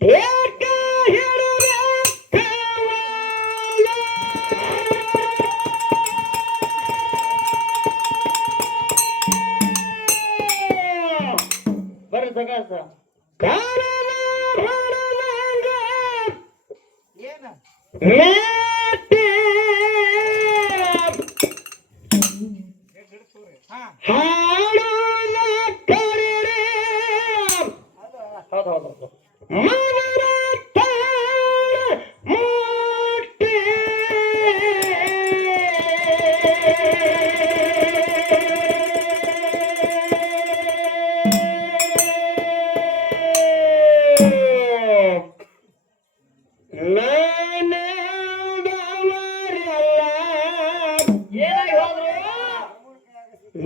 ಏಕ ಹಿಡಬೇಕ ಬರ್ರಿ ಸಗಾಸ ಏನ ಮೇಟಿ ಹಾಡು ಕರಿರೆ ಹೌದು ಹೌದು ಮನರ ಮೂಟಿ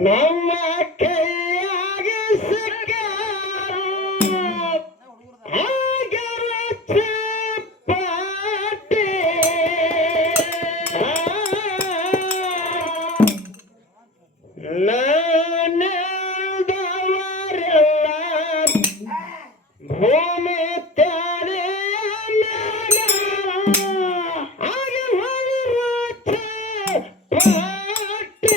ನಮ್ಮ ಕೈಯಾಗ ಸಿಕ್ಕಾರು ಆಗರ ಚಪಾಟಿ ನಾನೆದವರೆಲ್ಲ ಭೂಮಿ ತ್ಯಾರೆ ಹಾಗೆ ಹೊರ ಚಪಾಟಿ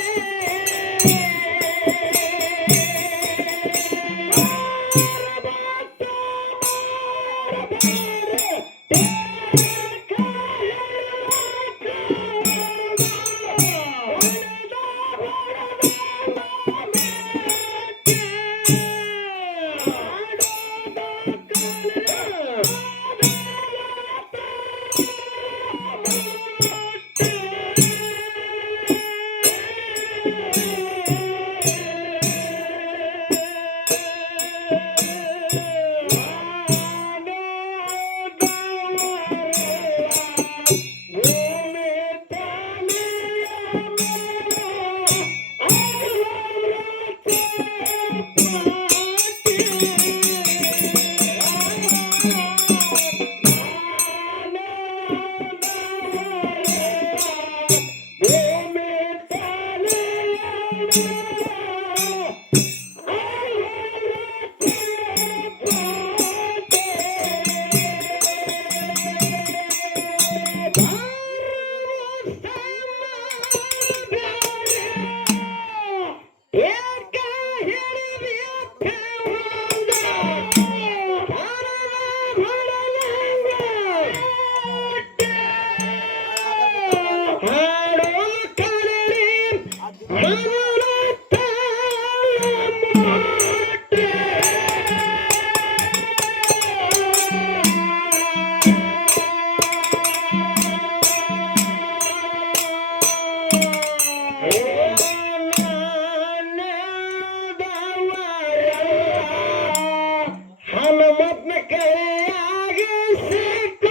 ಹನುಮತ್ನ ಕೈಯಾಗ ಸಿಕ್ಕ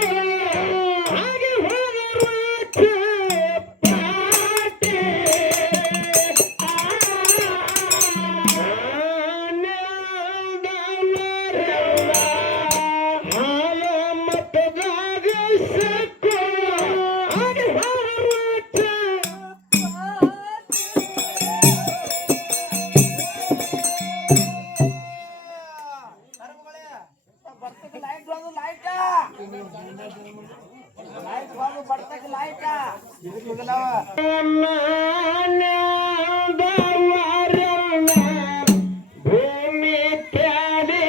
ಹಾಗೆ ಹೊರ ಚಪಾಟಿ ಹನುಮತದಾಗ ಸಿಕ್ಕ ಹಾಗೆ ಹೊರ ಬರ್ತಕ್ಕೆ ಲೈಟ್ ಒಂದು ಲೈಟ್ ಲೈಟ್ ಬಾಬು ಬರ್ತಕ್ಕೆ ಲೈಟ್ ಭೂಮಿ ತ್ಯಾಡಿ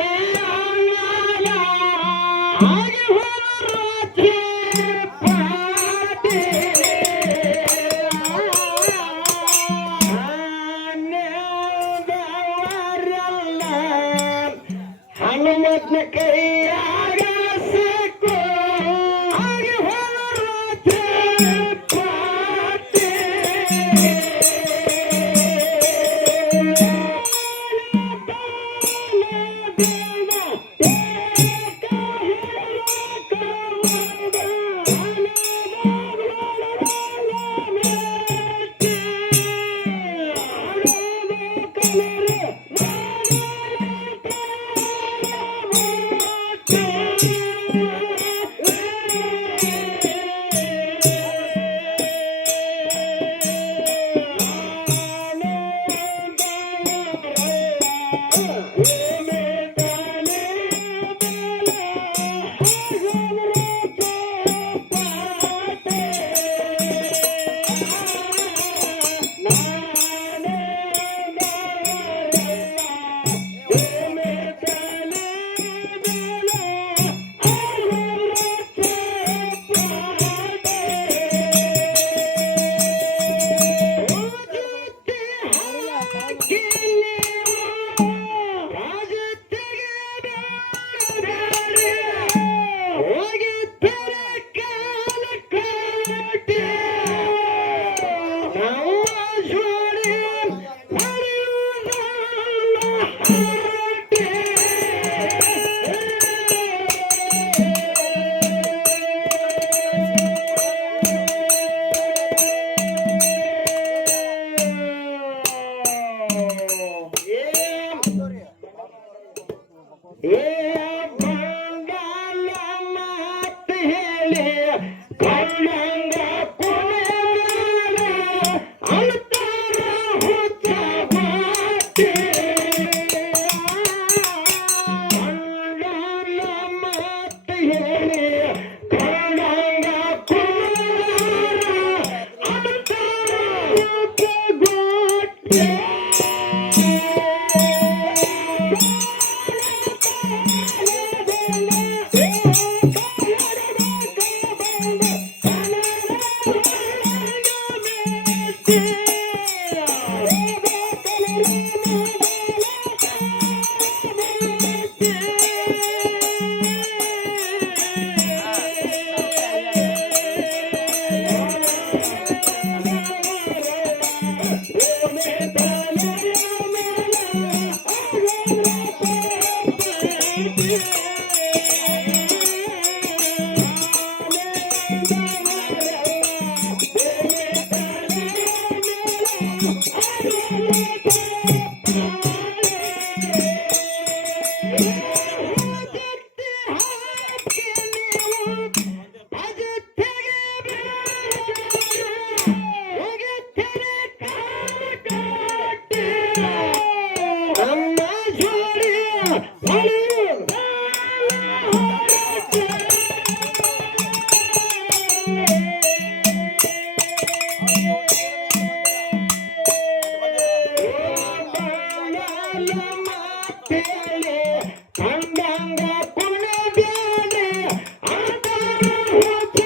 ಹಾಗೆ ಹೊರ ಚಪಾಟಿ ಹನುಮತ್ನ ಕೈಯಾಗ ಸಿಕ್ಕು ಹಾಗೆ ಹೊರ ಚಪಾಟಿ ನಮ್ಮ ಜೋಡಿಯ ಕಂಡಂಗ ಕುಣಬ್ಯಾಡ ಆತರ ಹೊಚ್ಚ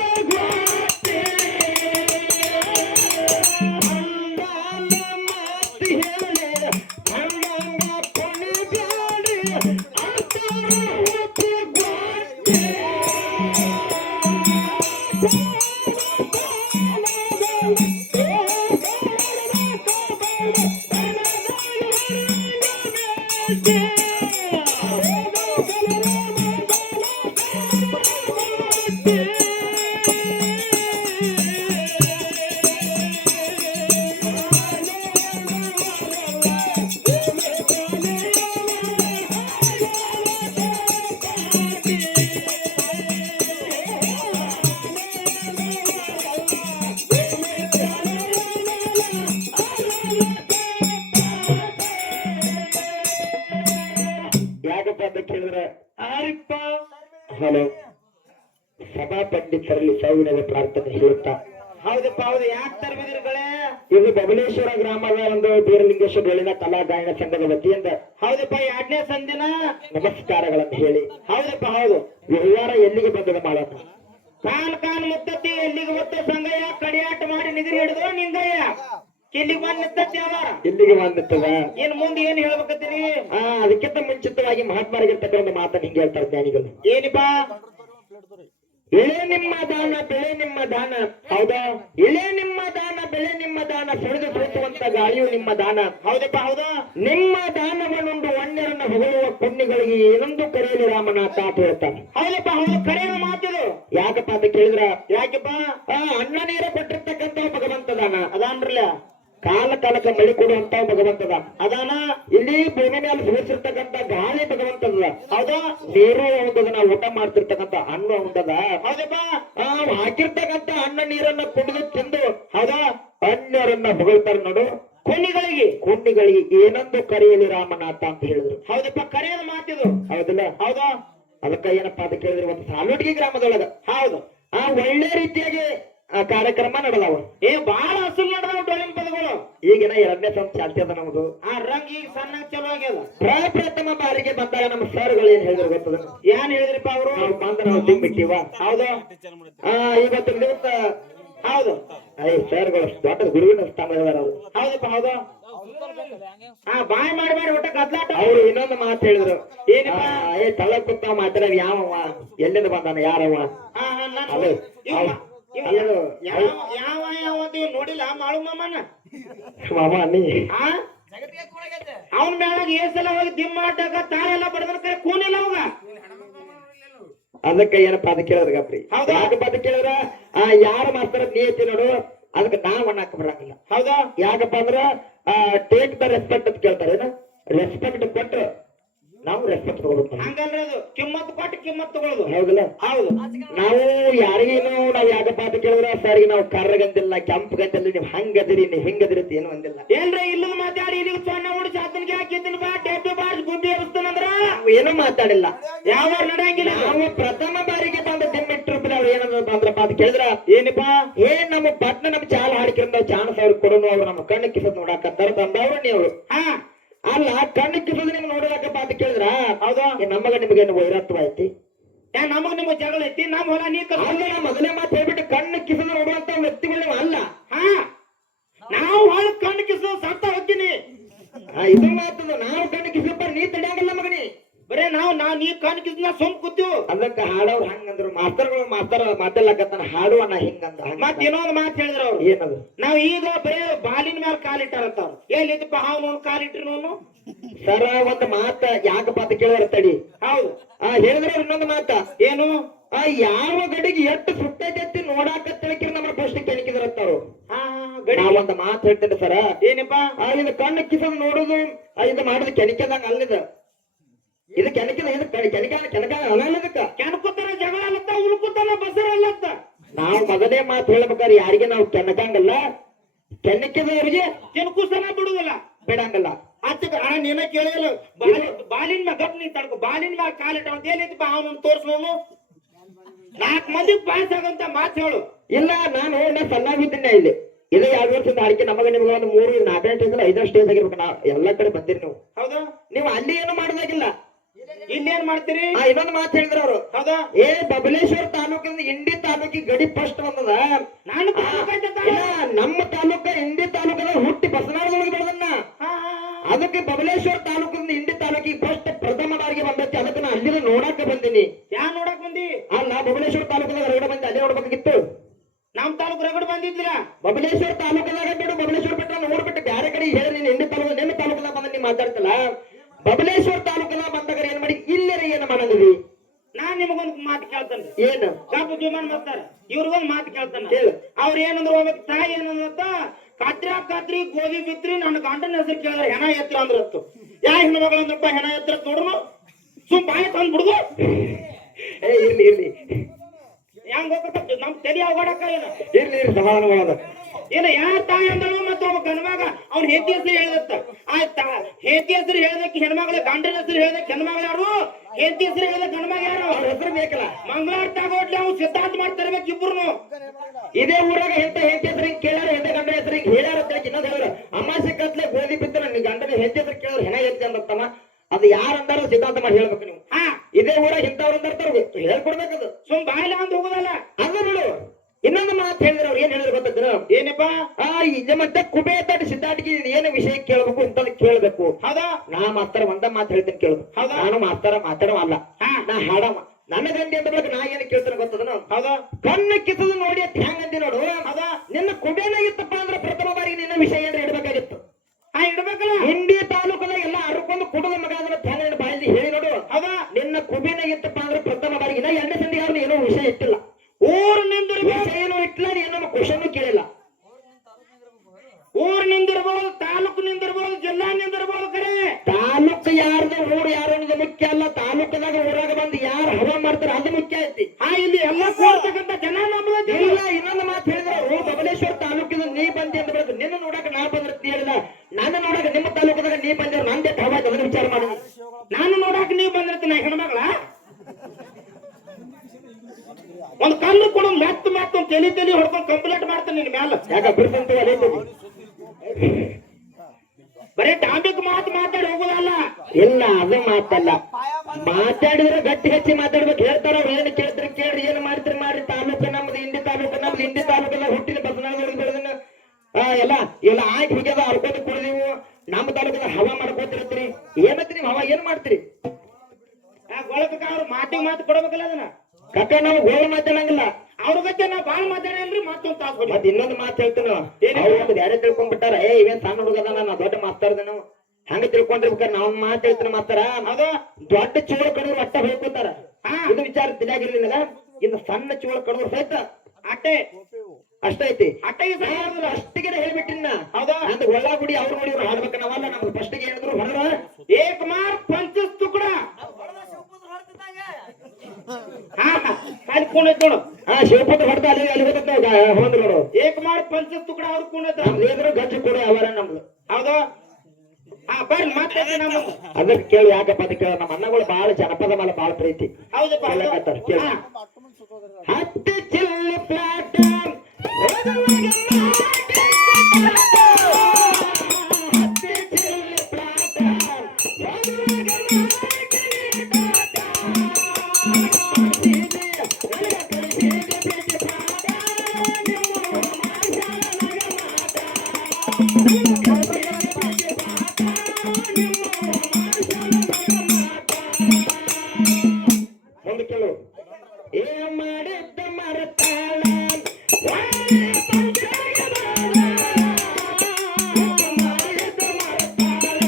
ಯಾಕಪ್ಪ ಅಂತ ಕೇಳಿದ್ರೆ ಆರಿಪ್ಪ ಹಲೋ ಸಭಾ ಪಂಡಿತರಲ್ಲಿ ಸಾವಿರದ ಪ್ರಾರ್ಥನೆ ಹೇಳುತ್ತಾ ಹೌದಪ್ಪ ಹೌದು ಯಾಕೆ ತರಬಿದ್ರಿಗಳೇ ಇದು ಬಬಲೇಶ್ವರ ಗ್ರಾಮದ ಒಂದು ಬೀರಲಿಂಗೇಶ್ವರ ಬೆಳ್ಳಿನ ಕಲಾ ಗಾಯನ ಸಂಘದ ವತಿಯಿಂದ ಹೌದಪ್ಪ 2ನೇ ಸಂದಿನ ನಮಸ್ಕಾರಗಳನ್ನು ಹೇಳಿ ಹೌದಪ್ಪ ಹೌದು ವ್ಯವಹಾರ ಎಲ್ಲಿಗೆ ಬಂದದ ಮಾಡೋಣ ಕಾನ್ ಮುತ್ತತ್ತಿ ಎಲ್ಲಿಗೆ ಮುತ್ತ ಸಂಗಯ್ಯ ಕಡಿಯಾಟ ಮಾಡಿ ನಿಗರಿ ಹಿಡಿದು ನಿಂಗಯ್ಯ ಕಿಲ್ಲಿಗೆ ಬಂದ್ ನಿಂತತ್ತಿ ಅವರ ಇಲ್ಲಿಗೆ ಬಂದಿರ್ತದ ಇನ್ ಮುಂದೆ ಏನ್ ಹೇಳ್ಬೇಕತ್ತೀರಿ ಅದಕ್ಕಿಂತ ಮುಂಚಿತವಾಗಿ ಮಹಾತ್ಮರಿಗಿರ್ತಕ್ಕ ಒಂದು ಮಾತನ್ನು ಹಿಂಗೆ ಹೇಳ್ತಾರೆ ಜ್ಞಾನಿಗಳು ಏನಿಪ್ಪ ಎಳೆ ನಿಮ್ಮ ದಾನ ಬೆಳೆ ನಿಮ್ಮ ದಾನ ಹೌದಾ ಎಳೆ ನಿಮ್ಮ ದಾನ ಬೆಳೆ ನಿಮ್ಮ ದಾನ ಸುಳಿದು ಸುಳಿಸುವಂತ ಗಾಳಿಯು ನಿಮ್ಮ ದಾನ ಹೌದಪ್ಪ ಹೌದಾ ನಿಮ್ಮ ದಾನವನ್ನುಂಡು ಒಣ್ಣೆರನ್ನ ಹೊಗಳುವ ಪುಣ್ಯಗಳಿಗೆ ಏನೊಂದು ಕರೆಯಲಿ ರಾಮನಾಥ ಅಂತ ಹೇಳ್ತಾನೆ ಹೌದಪ್ಪ ಹೌದು ಕರೆಯ ಮಾತಿದು ಯಾಕಪ್ಪ ಅಂತ ಕೇಳಿದ್ರ ಯಾಕಪ್ಪ ಅನ್ನ ನೀರ ಕೊಟ್ಟಿರ್ತಕ್ಕಂತ ಭಗವಂತ ದಾನ ಅದಾನ್ರಲ್ಲ ಕಾಲ ಕಾಲಕ್ಕೆ ಮಳಿ ಕೊಡುವಂತ ಭಗವಂತದ ಅದಾನ ಇಲ್ಲಿ ಭೂಮಿ ಮೇಲೆ ಸುಳಿಸಿರ್ತಕ್ಕಂತ ಗಾಳಿ ಭಗವಂತದ ಹೌದಾ ನೀರು ಉಂಟದ ನಾವು ಊಟ ಮಾಡ್ತಿರ್ತಕ್ಕಂತ ಹಣ್ಣು ಉಂಟದ ಹೌದಪ್ಪ ಹಾಕಿರ್ತಕ್ಕಂತ ಹಣ್ಣ ನೀರನ್ನ ಕುಡಿದು ತಿಂದು ಹೌದಾ ಅನ್ಯರನ್ನ ಹೊಗಳ್ತಾರ ನೋಡು ಕುಣ್ಣಿಗಳಿಗೆ ಏನೊಂದು ಕರೆಯಲಿ ರಾಮನಾಥ ಅಂತ ಹೇಳಿದ್ರು ಹೌದಪ್ಪ ಕರೆಯದ ಮಾತಿದು ಹೌದಿಲ್ಲ ಹೌದಾ ಅದಕ್ಕ ಏನಪ್ಪಾ ಅಂತ ಕೇಳಿದ್ರೆ ಒಂದು ಸಾಲುಟಿಗೆ ಗ್ರಾಮದೊಳಗ ಹೌದು ಒಳ್ಳೆ ರೀತಿಯಾಗಿ ಕಾರ್ಯಕ್ರಮ ನಡೆದವ ಬಾಳ ಹಸುಲ್ ನಡೆದವ ಡೊಳ್ಳಿನ ಪದಗಳು ಈಗಿನ 2ನೇ ಸಂತ ಚಾಲ್ತಿ ಅದ ನಮಗೂ ಆ ರಂಗ್ ಈಗ ಸಣ್ಣ ಚಲೋ ಆಗ್ಯದ ಪ್ರಪ್ರಥಮ ಬಾರಿಗೆ ಬಂದಾಗ ನಮ್ಮ ಸರ್ಗಳು ಏನ್ ಹೇಳಿದ್ರು ಗೊತ್ತದ ಏನ್ ಹೇಳಿದ್ರಿಪ್ಪ ಅವರು ನಾವು ಬಂದ ನಾವು ತಿಂಬಿಟ್ಟಿವ ಹೌದು ಇವತ್ತಿನ ದಿವಸ ಹೌದು ಸರ್ಗಳು ದೊಡ್ಡ ಗುರುವಿನ ಸ್ಥಾನದವರ ಅವರು ಹೌದಪ್ಪ ಹೌದು ಬಾಯ್ ಮಾಡಿ ಮಾಡಿ ಊಟ ಗದ್ಲಾಟ ಅವ್ರು ಇನ್ನೊಂದು ಮಾತು ಹೇಳಿದ್ರು ಏನಪ್ಪ ತಳ ಕೂತ ಮಾತಾಡ ಯಾವವ ಎಲ್ಲಿಂದ ಬಂದಾನ ಯಾರವ ಅದು ಯಾವ ನೋಡಿಲ್ಲ ಮಾಳು ಮಾಮನ ಮಾಮ ನೀ ಅವನ ಮೇಲಾಗ ಏಸಲ ಹೋಗಿ ದಿಮ್ಮ ಆಟಾಗ ತಾಳೆಲ್ಲ ಬಡದ್ರ ಕೈ ಕೂನಿಲ್ಲ ಅವಾಗ ಅದಕ್ಕೆ ಏನಪ್ಪಾ ಅದ ಕೇಳಿದ್ರ ಗಪ್ರಿ ಯಾಕಪ್ಪ ಅದ ಕೇಳಿದ್ರ ಯಾರ ಮಾಸ್ತರ ನೀತಿ ನೋಡು ಅದಕ್ಕೆ ನಾವ್ ಅನ್ನಕ್ ಬರಂಗಿಲ್ಲ ಹೌದಾ ಯಾಕಪ್ಪ ಅಂದ್ರ ಟೇಕ್ ದ ರೆಸ್ಪೆಕ್ಟ್ ಅಂತ ಕೇಳ್ತಾರೆ ಏನ ರೆಸ್ಪೆಕ್ಟ್ ಕೊಟ್ರು ನಾವು ರೆಸ್ಪೆಕ್ಟ್ ತಗೋಬೇಕು ಹಂಗಲ್ರಿ ಅದು ಕಿಮ್ಮತ್ ಕೊಟ್ಟು ಕಿಮ್ಮತ್ ತಗೊಳ್ಳೋದು ಹೌದಲ್ಲ ಹೌದು ನಾವು ಯಾರಿಗೇನು ನಾವ್ ಯಾಕಪ್ಪ ಅಂತ ಕೇಳಿದ್ರ ಸರಿಗೆ ನಾವು ಕರ್ರಗಂದಿಲ್ಲ ಕೆಂಪು ಗಂದಿಲ್ಲ ನೀವ್ ಹಂಗದಿರಿ ನೀವ್ ಹಿಂಗದಿರಿ ಏನು ಅಂದಿಲ್ಲ ಏನ್ರಿ ಇಲ್ಲದ ಮಾತಾಡಿ ಇಲ್ಲಿ ಸೊನ್ನ ಉಡಿಸಿ ಆತನಿಗೆ ಹಾಕಿದ್ದೀನಿ ಬಾ ಡೆಬ್ಬೆ ಬಾರ್ಸ್ ಗುಬ್ಬಿ ಇರಿಸ್ತಾನಂದ್ರ ಏನು ಮಾತಾಡಿಲ್ಲ ಯಾವ ನಡೆಯಂಗಿಲ್ಲ ನಾವು ಪ್ರಥಮ ಬಾರಿಗೆ ಬಂದ ದಿಮ್ಮಿಟ್ಟಿರ್ತೀವಿ ಅವ್ರು ಏನಂದ್ರ ಬಂದ್ರಪ್ಪ ಅಂತ ಕೇಳಿದ್ರ ಏನಪ್ಪಾ ನಮ್ಮ ಪಟ್ನ ನಮ್ ಚಾಲ ಹಾಡಿಕ್ರಿಂದ ಚಾನ್ಸ್ ಅವ್ರು ಕೊಡೋನು ಅವ್ರು ನಮ್ಮ ಕಣ್ಣು ಕಿಸದ್ ನೋಡಾಕತ್ತಾರ ಬಂದವ್ರು ನೀವು ಅಲ್ಲ ಕಣ್ಣು ಕಿಸದ್ ನಿಮ್ಗೆ ನೋಡಲಕ್ಕಪ್ಪ ಅಂತ ಕೇಳಿದ್ರ ಹೌದಾ ನಮಗ ನಿಮ್ಗೇನು ವೈರತ್ವ ಐತಿ ನಮಗ್ ನಿಮಗ್ ಜಗಳ ಐತಿ ನಮ್ ಹೊಲ ನೀ ಅಲ್ಲ ಮೊದಲೇ ಮಾತು ಹೇಳ್ಬಿಟ್ಟು ಕಣ್ಣು ಕಿಸದ್ ನೋಡುವಂತ ವ್ಯಕ್ತಿಗಳು ಅಲ್ಲ ನಾವು ಹೊಲ ಕಣ್ಣು ಕಿಸ ಸತ್ತ ಹೋಗ್ತೀನಿ ಇದು ಮಾತದ ನಾವು ಕಣ್ಣು ಕಿಸಪ್ಪ ನೀ ತಡೆಯಾಗಲ್ಲ ಮಗನಿ ಬರೇ ನಾವ್ ನೀ ಕಣ್ಕಿದ್ನ ಸುಮ್ ಕೂತೀವ್. ಅದಕ್ಕ ಹಾಡೋರು ಹಂಗಂದ್ರು ಮಾಸ್ತರ್ಗಳು ಮಾತಾಡ್ಲಕತ್ತಾನ ಹಾಡುವಣ್ಣ ಹಿಂಗಂದ ಮತ್ ಇನ್ನೊಂದ್ ಮಾತು ಹೇಳಿದ್ರ ಅವ್ರು, ಏನದು ನಾವ್ ಈಗ ಬರೇ ಬಾಲಿನ ಮೇಲೆ ಕಾಲಿಟ್ಟಾರಂತ ಅವ್ರು. ಎಲ್ಲಿದ್ದಪ್ಪ ಹಾವ್ ನೋಡ್ ಕಾಲಿಟ್ರಿ ನೋನು. ಸರ ಒಂದ್ ಮಾತ ಯಾಕಪ್ಪ ಅಂತ ಕೇಳೋರ ತಡಿ. ಹೌದು ಹೇಳಿದ್ರ ಇನ್ನೊಂದು ಮಾತ ಏನು, ಯಾವ ಗಡಿಗೆ ಎಷ್ಟು ಸುಟ್ಟೈತಿ ನೋಡಾಕ ತಿಳಕಿರ ನಮ್ಮ ಪೋಸ್ಟ್ ಕೆಣಕಿದ್ರತ್ತವ್ರು. ಗಡಿ ನಾವೊಂದ್ ಮಾತು ಹೇಳ್ತೇನೆ ಸರ, ಏನಪ್ಪಾ ಇದು ಕಣ್ಣು ಕಿಸದ್ ನೋಡುದು ಇದು ಮಾಡುದು ಕೆಣಕಿದಂಗ ಅಲ್ಲಿದ ಇದು ಕೆಣಕಿದ ಇದು ಕೆಣಕ ಅಲ್ಲಿದಕ್ಕ ಕೆಣಕುತ್ತಾರ ಜಗಳ ಅಲ್ಲತ್ತ ಉಳ್ಕುತ್ತಾನ ಬಸರ ಅಲ್ಲತ್ತ. ನಾವು ಮೊದಲೇ ಮಾತು ಹೇಳ್ಬೇಕಾದ್ರೆ ಯಾರಿಗೆ ನಾವು ಕೆಣಕಂಗಲ್ಲ, ಕೆಣಕಿದವ್ರಿಗೆ ಕೆಣಕುಸನ ಬಿಡುದಿಲ್ಲ ಬಿಡಂಗಲ್ಲ. ಅಚ್ಚ ನೀನ ಕೇಳಿಲ್ಲ ಬಾಲಿನ ಮ್ಯಾಗ ಗಪ್ ನೀ ತಡ್ಕೊ, ಬಾಲಿನ ಮ್ಯಾಗ ಕಾಲಿಟ್ಟ ಅಂತ ಏನೈತಿಪ್ಪ ಅವನನ್ನ ತೋರ್ಸೋನು. 4 ಮಂದಿ ಪಾಸ್ ಆಗಂತ ಮಾತು ಹೇಳು. ಇಲ್ಲ ನಾನು ಸಣ್ಣಾಗಿದ್ದೀನಿ ಇಲ್ಲಿ ಇದೇ 2 ವರ್ಷದ ಅಡಿಕೆ ನಮಗೆ ನಿಮಗೆ ಒಂದು 3-4 ಸ್ಟೇಜ್ 5 ಸ್ಟೇಜ್ ಆಗಿರ್ಬೇಕು. ನಾವು ಎಲ್ಲಾ ಕಡೆ ಬಂದಿರಿ ನೀವು. ಹೌದಾ ನೀವು ಅಲ್ಲಿ ಏನು ಮಾಡೋದಾಗಿಲ್ಲ, ಇಲ್ಲೇನ್ ಮಾಡ್ತೀರಿ. ಇನ್ನೊಂದು ಮಾತು ಹೇಳಿದ್ರ ಅವರು, ಹೌದಾ ಬಬಲೇಶ್ವರ ತಾಲೂಕಿಂದ ಇಂಡಿ ತಾಲೂಕಿಗೆ ಗಡಿ ಫಸ್ಟ್ ಬಂದದ. ನಾನು ನಮ್ಮ ತಾಲೂಕ ಇಂಡಿ ತಾಲೂಕದ ಹುಟ್ಟಿ ಬಸನಾಳದೊಳಗೆ ಬೆಳೆದನ್ನ, ಅದಕ್ಕೆ ಬಬಲೇಶ್ವರ ತಾಲೂಕಿಂದ ಇಂಡಿ ತಾಲೂಕಿಗೆ ಫಸ್ಟ್ ಪ್ರಥಮ ಬಾರಿಗೆ ಬಂದೈತಿ. ಅದಕ್ಕೆ ನಾ ಅಲ್ಲಿ ನೋಡಾಕ ಬಂದಿನಿ. ಯಾ ನೋಡಕ್ ಬಂದಿ. ಅಲ್ಲ ಬಬಲೇಶ್ವರ ತಾಲೂಕದಾಗ ಹೊರಗಡೆ ಬಂದು ಅಲ್ಲೇ ನೋಡ್ಬೇಕಾಗಿತ್ತು. ನಮ್ ತಾಲೂಕು ರಗಡ್ ಬಂದಿದ್ದಿಲ್ಲ. ಬಬಲೇಶ್ವರ ತಾಲೂಕದಾಗ ಬಿಡು, ಬಬಲೇಶ್ವರ ಬೆಟ್ಟ ನೋಡ್ಬಿಟ್ಟು ಬೇರೆ ಕಡೆ ಹೇಳಿ ನೀನು ಇಂಡಿ ತಾಲೂಕು ನಿಮ್ಮ ತಾಲೂಕದಾಗ ಬಂದ ನೀ ಮಾತಾಡ್ತಲ್ಲ. ಬಬಲೇಶ್ವರ ತಾಲೂಕದಾಗ ಬಂದಾಗ ಏನ್ ಮಾಡಿ ಇಲ್ಲೇ ಏನ್ ಮಾಡಿದ್ವಿ. ನಾನ್ ನಿಮಗೊಂದು ಮಾತು ಕೇಳ್ತೇನೆ. ಏನು ಕಾಪು ಜೀವನ ಮಾಡ್ತಾರ, ಇವ್ರಿಗೊಂದು ಮಾತು ಕೇಳ್ತಾನ. ಹೇಳು. ಅವ್ರ ಏನಂದ್ರು ಹೋಗ್ಬೇಕು, ತಾಯಿ ಏನಂತ ಕಾತ್ರಿ ಗೋಧಿ ಬಿತ್ರಿ ನನ್ನ ಗಂಡನ ಹೆಸರು ಕೇಳಿದ್ರೆ ಹೆಣ ಎತ್ತರ ಅಂದ್ರತ್ತು. ಯಾ ಹೆಣ್ಮಗಳು ಅಂದ್ರಪ್ಪ ಹೆಣ ಎತ್ತರ ನೋಡ್ರು ಸುಮ್ ಬಾಯಿ ತಂದ್ ಬಿಡುದು. ಇರ್ಲಿ ಇರ್ಲಿ ಹೆಂಗ್ ಹೋಗ್ಬೇಕ ನಮ್ ತಲೆ ಆಗಾಡಕ ಏನ ಇರ್ಲಿ ಸಮಾಧಾನ ಮಾಡೋದ ಏನ ಯಾರ ತಾಯಿ ಅಂದಳು ಮತ್ತ ಒಬ್ಬ ಗಂಡ್ಮಗ ಅವ್ನ ಹೆಂಡತಿ ಹೆಸರು ಹೇಳ್ದತ್ತ. ಆಯ್ತಾ ಹೆಂಡತಿ ಹೆಸರು ಹೇಳ್ದಕ್ಕೆ ಹೆಣ್ಮಗಳ, ಗಂಡನ ಹೆಸರು ಹೇಳ್ದಕ್ಕೆ ಹೆಣ್ಮಗಳು ಯಾರು, ಹೆಂಡತಿ ಹೆಸರು ಹೇಳ್ದ ಗಂಡ್ಮಗ ಯಾರು, ಅವ್ರ ಹೆಸರು ಬೇಕಲ್ಲ. ಮಂಗಳಾರ ತಗೋಡ್ಲಿ ಅವ್ನು ಸಿದ್ಧಾಂತ ಮಾಡ್ತಿರ್ಬೇಕು ಇಬ್ರು. ಇದೇ ಊರಾಗ ಎಂತ ಹೆಂಡತಿ ಹೆಸರು ಹಿಂಗ್ ಕೇಳ್ಯಾರ, ಎಂತ ಗಂಡನ ಹೆಸರು ಹಿಂಗ್ ಹೇಳ್ಯಾರ ಅಂತ ಇನ್ನೊಂದು ಹೇಳಿದ್ರು. ಅಮಾಸೆ ಕತ್ಲೆ ಗೋಧಿ ಬಿತ್ತರ ನಿನ್ ಗಂಡನ ಹೆಂಡತಿ ಹೆಸರು ಕೇಳಿದ್ರು ಹೆಣ ಎತ್ತಿ ಅಂದತ್ತಮ್ಮ. ಅದು ಯಾರು ಅಂದಾರು ಸಿದ್ಧಾಂತ ಮಾಡಿ ಹೇಳ್ಬೇಕು ನೀವು. ಇದೇ ಊರಾಗ ಇಂಥವ್ರು ಅಂದಿರ್ತಾರ ಹೇಳ್ಕೊಡ್ಬೇಕದು. ಸುಮ್ ಬಾಯಿಲ ಅಂತ ಹೋಗುದಲ್ಲ. ಅದು ಬಿಡು. ಇನ್ನೊಂದು ಮಾತು ಹೇಳಿದ್ರೆ ಅವ್ರು ಏನ್ ಹೇಳಿದ್ರು ಗೊತ್ತಿದ್ರು ಏನಪ್ಪಾ, ಈಗ ಮತ್ತೆ ಕುಬೇ ತಟ್ಟಿ ಸಿದ್ಧಾಟಿಗೆ ಏನು ವಿಷಯ ಕೇಳ್ಬೇಕು ಇಂಥದ್ದು ಕೇಳ್ಬೇಕು. ಹೌದಾ ನಾ ಮಾಸ್ತರ ಒಂದ ಮಾತು ಹೇಳ್ತೇನೆ ಕೇಳು. ಹೌದಾ ನಾನು ಮಾಸ್ತರ ಮಾತಾಡೋ ಅಲ್ಲ, ನಾ ಹಾಡವ. ನನ್ನ ಗಂಡಿ ಅಂತ ಬಳಕ ನಾ ಏನು ಕೇಳ್ತಾನೆ ಗೊತ್ತದನು. ಹೌದಾ ಕಣ್ಣು ಕಿಸದು ನೋಡಿ ಅಂತ ಹೆಂಗ್ ಅಂದಿ ನೋಡು. ಹೌದಾ ನಿನ್ನ ಕುಬೇನ ಇತ್ತಪ್ಪ ಅಂದ್ರೆ ಪ್ರಥಮ ಬಾರಿಗೆ ನಿನ್ನ ವಿಷಯ ಏನ್ರ ಇಡ್ಬೇಕಾಗಿತ್ತು. ಇಡ್ಬೇಕಲ್ಲ. ಇಂಡಿ ತಾಲೂಕದಾಗ ಎಲ್ಲ ಅರ್ಕೊಂಡು ಕುಟುಂಬ ಮಗ ಅದನ್ನ ಹೆಂಗ ಬಾಯಲ್ಲಿ ಹೇಳಿ ನೋಡು. ಹೌದಾ ನಿನ್ನ ಕುಬೇನ ಇತ್ತಪ್ಪ ಅಂದ್ರೆ ಪ್ರಥಮ ಬಾರಿಗೆ ಇನ್ನ 2 ಸಂದಿಗೆ ಅವ್ರನ್ನ ಏನೋ ವಿಷಯ ಇಟ್ಟಿಲ್ಲ, ಊರ್ ನಿಂದಿರ್ಬೇಕು, ವಿಷಯ ಏನೋ ಇಟ್ಟಿಲ್ಲ, ಏನೋ ಕ್ವಶನ್ ಕೇಳಿಲ್ಲ. ಊರ್ ನಿಂದಿರ್ಬೋದು, ತಾಲೂಕು ನಿಂದಿರ್ಬೋದು, ಜಿಲ್ಲಾ ನಿಂದಿರ್ಬೋದು. ಕರೆ ತಾಲೂಕು ಯಾರ್ದು ಊರು ಯಾರು ಅನ್ನೋದು ಮುಖ್ಯ ಅಲ್ಲ. ತಾಲೂಕದಾಗ ಊರಾಗ ಬಂದು ಯಾರು ಹವಾ ಮಾಡ್ತಾರೆ ಅದು ಮುಖ್ಯ ಐತಿ. ಇಲ್ಲಿ ಎಲ್ಲ ಕೂರ್ತಕ್ಕಂಥ ಜನ ನಮ್ಮದ ಇಲ್ಲ. ಇನ್ನೊಂದು ಮಾತು ಹೇಳಿದ್ರು, ಬಬಲೇಶ್ವರ ತಾಲೂಕಿನ ನೀ ಬಂದಿ ಅಂತ ಬೆಳೆದು ನಿನ್ನ ನೋಡಕ ನಾ ಬಂದಿರ್ತೀನಿ ಹೇಳಿಲ್ಲ. ನಾನು ನೋಡಕ ನಿಮ್ಮ ತಾಲೂಕದಾಗ ನೀ ಬಂದಿರ ನಂದೇ ಹವಾ ಅದನ್ನ ವಿಚಾರ ಮಾಡಿ. ನಾನು ನೋಡಾಕ ನೀವ್ ಬಂದಿರ್ತೀನಿ ಹೆಣ್ಮಗಳ. ಒಂದ್ ಕಲ್ಲು ಕೊಡು ಮೆತ್ತ ಒಂದು ತಲಿ ಹೊಡ್ಕೊಂಡು ಕಂಪ್ಲೇಂಟ್ ಮಾಡ್ತಾನೆ ನಿನ್ ಮ್ಯಾಲ. ಯಾಕ ಬಿಡ್ತಂತ ಬರೀ ಟಾಪಿಕ್ ಮಾತಾಡಿ ಹೋಗುದಲ್ಲ. ಇಲ್ಲ ಅದು ಮಾತಲ್ಲ. ಮಾತಾಡಿದ್ರೆ ಗಟ್ಟಿ ಹಚ್ಚಿ ಮಾತಾಡ್ಬೇಕು. ಹೇಳ್ತಾರ ಅವ್ರು ಏನು ಕೇಳ್ತಾರೆ ಕೇಳ್ರಿ, ಏನು ಮಾಡ್ತೀರಿ ಮಾಡ್ರಿ. ತಾಲೂಕು ನಮ್ದು ಇಂಡಿ ತಾಲೂಕು, ನಮ್ದು ಇಂಡಿ ತಾಲೂಕಲ್ಲ ಹುಟ್ಟಿನ ಬಸನಾಳದೊಳಗೆ ಬೆಳೆದನ್ನ ಎಲ್ಲ ಆಯ್ಕೆ ಹೋಗ್ಯದ ಅರ್ಕೋದು ಕುಡಿದೀವು. ನಮ್ಮ ತಾಲೂಕದ ಹವಾ ಮಾಡ್ಕೋತಿರ್ತೀರಿ. ಏನತ್ರಿ ನೀವು ಹವಾ ಏನ್ ಮಾಡ್ತೀರಿ? ಗೊಳಕ ಅವ್ರು ಮಾತಿಗೆ ಮಾತು ಕೊಡ್ಬೇಕಲ್ಲ ಅದನ್ನ. ಕಕ್ಕ ನಾವು ಗೋಳ ಮಾತಾಡಂಗಿಲ್ಲ. ಅವ್ರ ಬಗ್ಗೆ ನಾವು ಬಾಳ್ ಮಾತಾಡಲ್ರಿ. ಮತ್ತೊಂದು ತಾಸು ಮತ್ತೆ ಇನ್ನೊಂದು ಮಾತು ಹೇಳ್ತೇನೆ. ಅವ್ರು ಯಾರೇ ತಿಳ್ಕೊಂಡ್ಬಿಟ್ಟಾರ, ಇವೇನ್ ಸಣ್ಣ ಹುಡುಗದ ನಾ ದೊಡ್ಡ ಮಾಸ್ತಾರ್ದ ನಾವು ಹಂಗ ತಿಳ್ಕೊಂಡಿರ್ಬೇಕಾರೆ ನಾವ್ ಮಾತು ಹೇಳ್ತೇನೆ ಮಾಸ್ತಾರ. ಅದು ದೊಡ್ಡ ಚೂಳ ಕಡಿದ್ರು ಒಟ್ಟ ಹೇಳ್ಕೊತಾರ. ಇದು ವಿಚಾರ ತಿಳಿಯಾಗಿರ್ಲಿ ನನಗ. ಇನ್ನು ಸಣ್ಣ ಚೂಳ ಕಡಿದ್ರು ಸಹಿತ ಅಟ್ಟೆ ಅಷ್ಟೈತಿ. ಅಷ್ಟಿಗೆ ಹೇಳ್ಬಿಟ್ಟಿನ. ಹೌದಾ ನಂದು ಗೊಳ್ಳಾಗುಡಿ ಅವ್ರು ನೋಡಿ ಇವ್ರು ಹಾಡ್ಬೇಕ ನಾವಲ್ಲ. ನಮ್ಗೆ ಫಸ್ಟಿಗೆ ಹೇಳಿದ್ರು ಹೊರ ಏಕಮಾರ್ ಪಂಚಸ್ ತುಕಡ ನೋಡು. ಶಿವಪುತ್ರ ಹೊಡೆದ ಅಲ್ಲಿ ಹೊಂದ್ ನೋಡು. ಏಕಮಾರ್ ಪಂಚಸ್ ತುಕಡ ಅವ್ರು ಕುಣದ ಗಜ್ಜು ಕೂಡ ಅವರ ನಮ್ದು. ಹೌದಾ ಬರ್ರಿ ಮತ್ತೆ ಅದಕ್ಕೆ ಕೇಳಿ ಯಾಕಪ್ಪ ಅಂತ ಕೇಳ. ನಮ್ಮ ಅಣ್ಣಗಳು ಬಹಳ ಜನಪದ ಮೇಲೆ ಬಹಳ ಪ್ರೀತಿ. ಹೌದಪ್ಪ ಹತ್ತಿ ಚಿಲ್ಲಿ ಪ್ಲಾಟ ಏ ಮಾಡಿದ್ದ ಮರತಾಳ ಒಳ್ಳೆ ಪಂಚಾಯ ಬಾಳ. ಮಾಡಿದ್ದ ಮರತಾಳ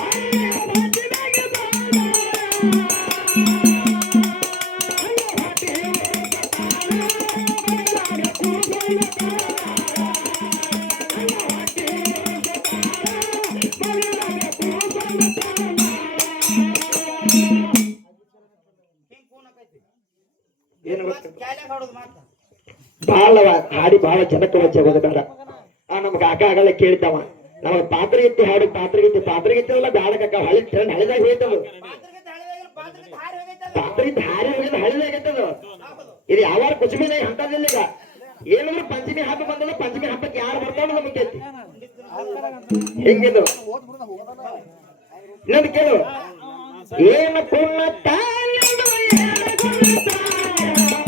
ಒಳ್ಳೆ ಪಂಚಾಯ ಬಾಳ. ಹೊಟ್ಟೆ ಹೊರತಾಳ ಬದಲಾಗ ಕೂದಲ ತಾಳ. ಹೊಟ್ಟೆ ಹೊರತಾಳ ಬದಲಾಗ ಕೂದಲ ತಾಳ. ಏನು ಬಾಳ ಹಾಡಿ ಬಾಳ ಜನಕ್ಕೆ ವಜ್ಜಾಗೋದು ಬೇಡ. ನಮ್ಗ ಕಾಕ ಆಗಲ್ಲ ಕೇಳಿದ್ದವ ನಮಗ ಪಾತ್ರಗೀತಿ ಹಾಡು ಪಾತ್ರಗೀತಿ ಎಲ್ಲ ಬ್ಯಾಡ ಕಾಕ. ಹಳಿ ಟ್ರೆಂಡ್ ಹಳಿದಾಗ ಹೋಯ್ತದು. ಪಾತ್ರಗೀತಿ ಹಾರಿ ಹೋಗಿದ್ದು ಹಳಿದಾಗೈತದು. ಇದು ಯಾವಾರ ಕುಚುಬಿನ ಹಂತದಿಲ್ಲ. ಈಗ ಏನಂದ್ರೆ ಪಂಚಮಿ ಹಬ್ಬ ಬಂದದ. ಪಂಚಮಿ ಹಬ್ಬಕ್ಕೆ ಯಾರು ಬರ್ತಾವ ನಮಗೆ ಐತಿ ಹೆಂಗಿದು. ಇನ್ನೊಂದು ಕೇಳು. ಏನು ಪುಣ್ಣ ತಾಯದು ಏನು ಗುಣ ತಾಯದು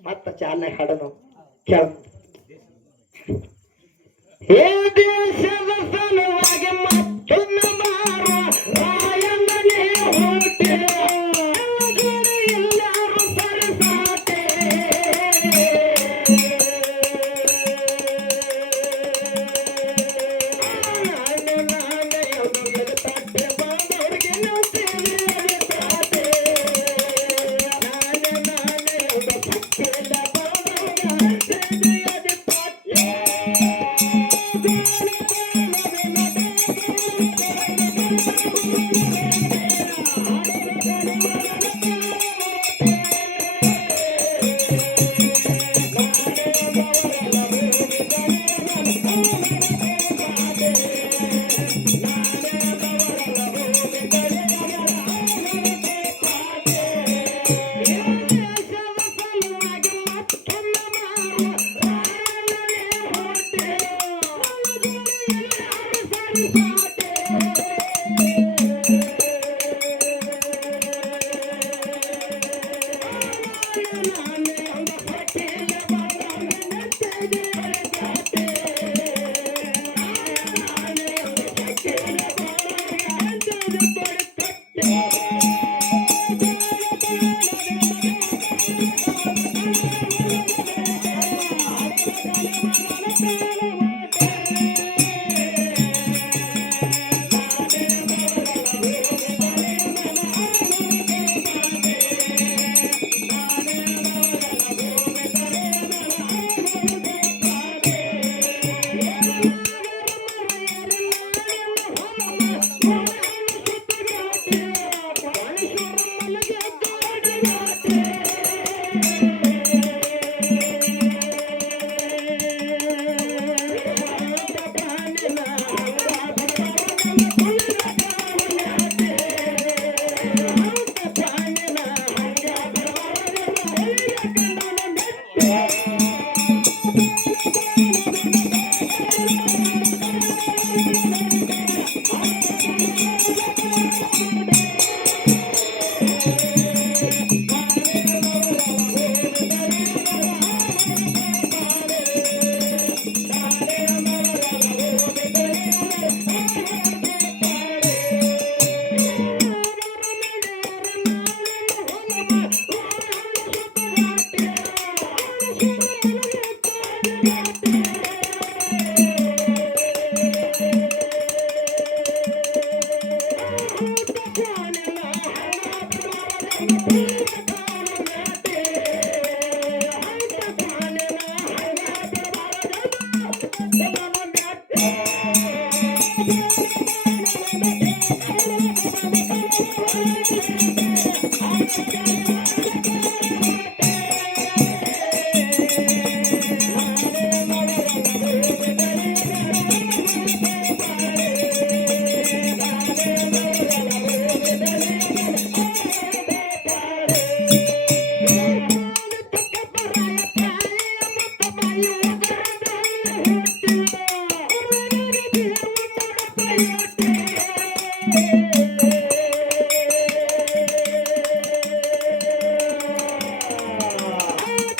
ಮತ್ತ ಚಾಲನೆ ಹಾಡೋನು ಕೇಳ. ಹೇ ದೇಶದ ಸಲುವಾಗಿ ಮತ್ತೊನ್ನ ಮಾರ ರಾಯಣ್ಣನೇ ಹೊರಟೆ. ಎಲ್ಲರೂ ಸರಸಾಟೆ. ತಟ್ಟೆ ಬಂದವ್ರಿಗೆ ನಾವು ಸೇವೆ ತಾಟೆ.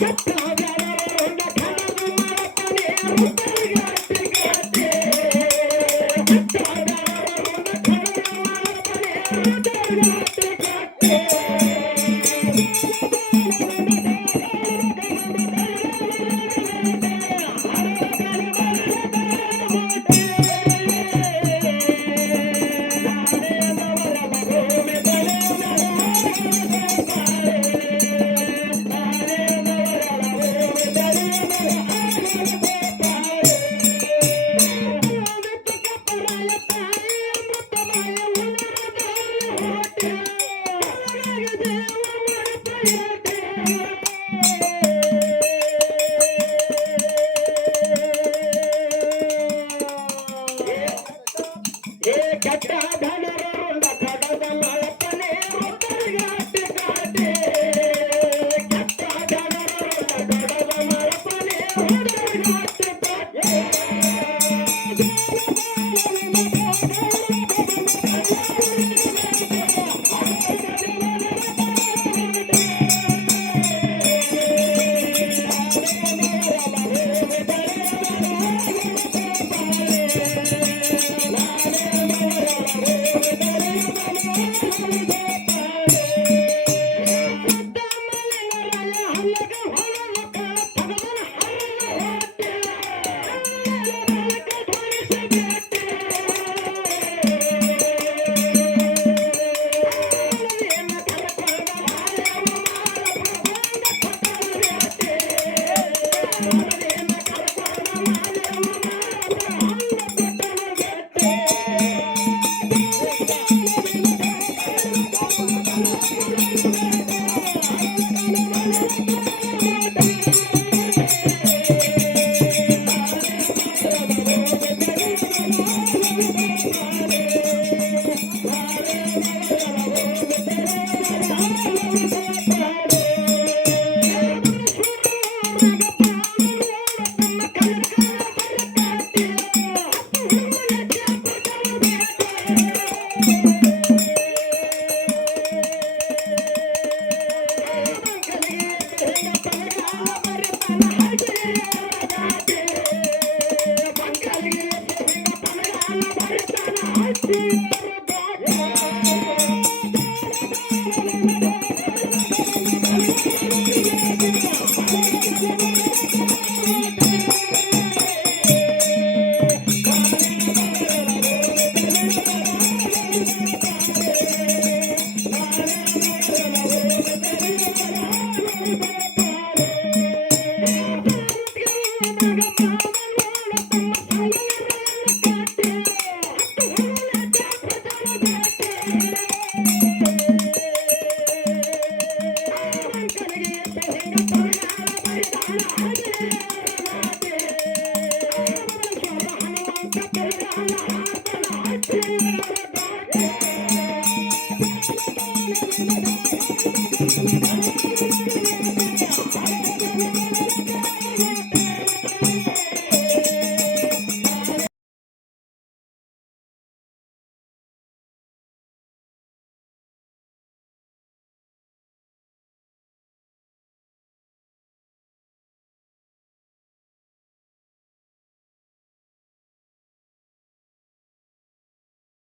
Thank you.